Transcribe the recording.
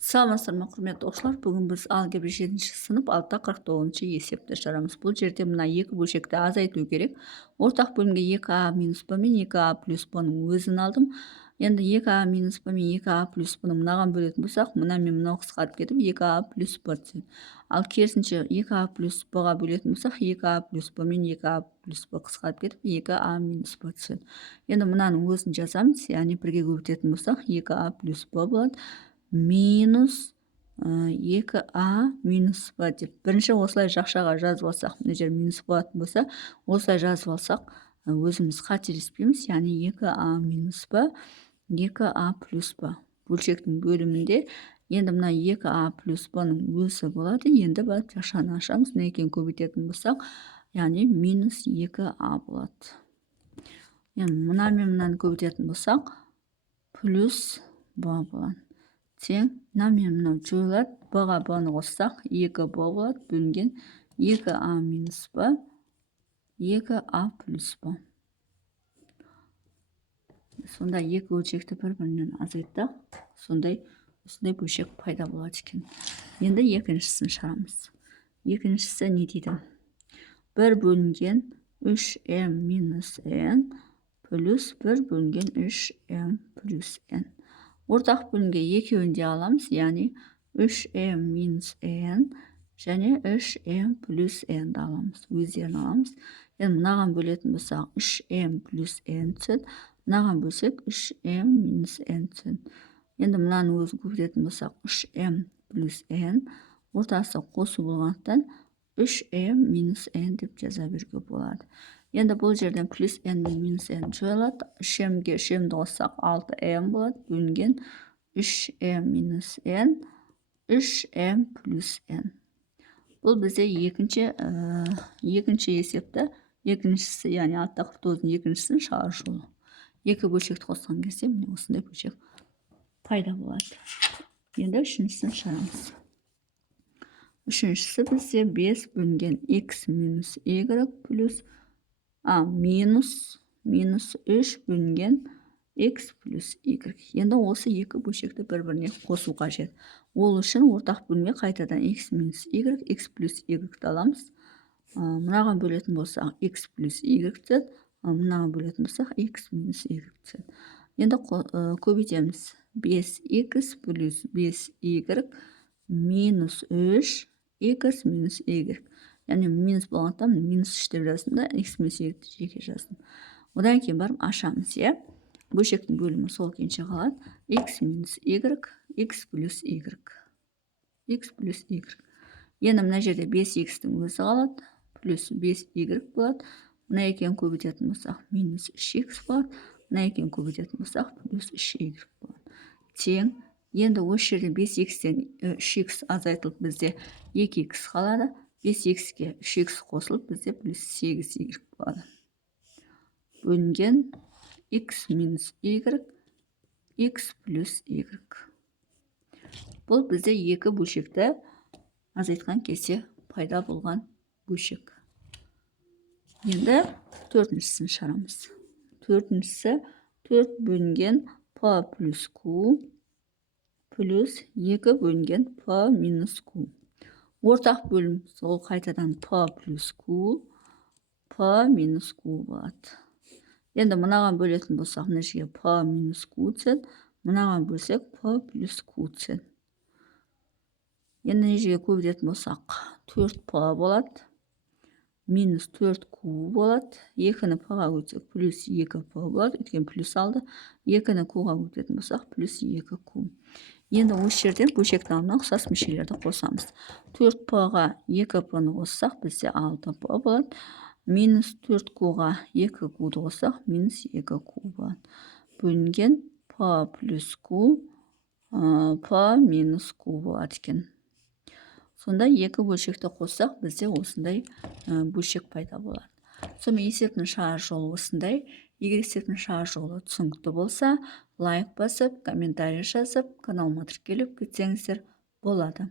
Саламатсыздар ма, құрметті оқушылар. Бүгін біз алгебра 7-ші сынып 649-ші есепті шығарамыз. Бұл жерде мына екі бөлшекті азайту керек. Ортақ бөлімге 2а минус б мен 2а плюс б-ның өзін алдым. Енді 2а минус б мен 2а плюс б-ны мынаған бөлетін болсақ, мына мен мынау қысқарып кетіп 2а плюс б түседі. Ал керісінше 2а плюс б-ға бөлетін болсақ, 2а плюс б мен 2а плюс б қысқарып кетіп 2а минус б түседі. Енді мынаның өзін жазамыз, яғни бірге көбейтетін болсақ, 2а плюс б болады. Минус 2а минус б деп. Бірінші осылай жақшаға жазып алсақ, мына жер минус болатын болса, осылай жазып алсақ, өзіміз қателеспейміз. Яғни 2а минус б, 2а плюс б. Бөлшектің бөлімінде енді мына 2а плюс б-ның өзі болады. Енді барып жақшаны ашамыз. Мына екеуін көбейтетін болсақ, яғни минус 2а болады. Енді мына мен мынаны көбейтетін болсақ, плюс б болады. Тең, мына мен мынау жойылады. Б-ға б-ны қоссақ, 2б болады, бөлінген 2а минус б, 2а плюс б. Сонда екі бөлшекті бір-бірінен азайттық. Сондай осындай бөлшек пайда болады екен. Енді екіншісін шығарамыз. Екіншісі не дейді? 1 бөлінген 3m минус n плюс 1 бөлінген 3m плюс n. Ортақ бөлімге екеуін де аламыз, яғни 3m минус n және 3m плюс n да аламыз. Өздерін аламыз. Енді мынаған бөлетін болсақ, 3m плюс n түседі. Мынаған бөлсек, 3m минус n түседі. Енді мынаны өзін көбейтетін болсақ, 3m плюс n ортасы қосу болғандықтан 3m минус n деп жаза беруге болады. Енді бұл жерден плюс n мен минус n жойылады. 3mге 3mді қоссақ 6m болады, бөлінген 3m минус n, 3m плюс n. Бұл бізде екінші есепті, екіншісі, яғни 649-ның екіншісін шығару жолы. Екі бөлшекті қосқан кезде міне осындай бөлшек пайда болады. Енді үшіншісін шығарамыз. Үшіншісі бізде 5 бөлінген x минус y плюс минус 3 бөлінген x плюс y. Енді осы екі бөлшекті бір-біріне қосу қажет. Ол үшін ортақ бөлімге қайтадан x минус y, x плюс y-ді аламыз. Мынаған бөлетін болсақ, x плюс y түседі. Мынаған бөлетін болсақ, x минус y түседі. Енді көбейтеміз. 5x плюс 5y минус 3 x минус y. Яғни минус болғандықтан минус 3 деп жаздым да, x минус y жеке жаздым. Одан кейін барып ашамыз, е? Бөлшектің бөлімі сол күйінше қалады. x минус y, x плюс y. x плюс y. Енді мына жерде 5x-тің өзі қалады, плюс 5y болады. Мына екеуін көбейтетін болсақ, минус 3x болады. Мына екеуін көбейтетін болсақ, плюс 3y болады. Тең. Енді осы жерде 5x-тен 3x азайтылып бізде 2x қалады. 5x-ке 3x қосылып бізде плюс 8y болады. Бөлінген x минус y, x плюс y. Бұл бізде екі бөлшекті азайтқан кезде пайда болған бөлшек. Енді төртіншісін шығарамыз. Төртіншісі 4 бөлінген p плюс q плюс 2 бөлінген p минус q. Ортақ бөлім сол қайтадан p плюс q, p минус q болады. Енді мынаған бөлетін болсақ, мына жерге p минус q түседі. Мынаған бөлсек, p плюс q түседі. Енді мына жерге көбейтетін болсақ, 4p болады. Минус 4q болады. 2-ні p-ға көбейтсек, плюс 2p болады. Өйткені плюс алды. 2-ні q-ға көбейтетін болсақ, плюс 2q. Енді осы жерден бөлшектің алдына ұқсас мүшелерді қосамыз. 4p-ға 2p-ны қоссақ, бізде 6p болады. Минус 4q-ға 2q-ды қоссақ, минус 2q болады. Бөлінген p плюс q, p минус q болады екен. Сонда екі бөлшекті қоссақ, бізде осындай бөлшек пайда болады. Сонымен есептің шығар жолы осындай. Егер есептің шығар жолы түсінікті болса, лайк басып, комментарий жазып, каналыма тіркеліп кетсеңіздер болады.